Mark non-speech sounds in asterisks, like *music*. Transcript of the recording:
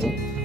Thank *laughs* you.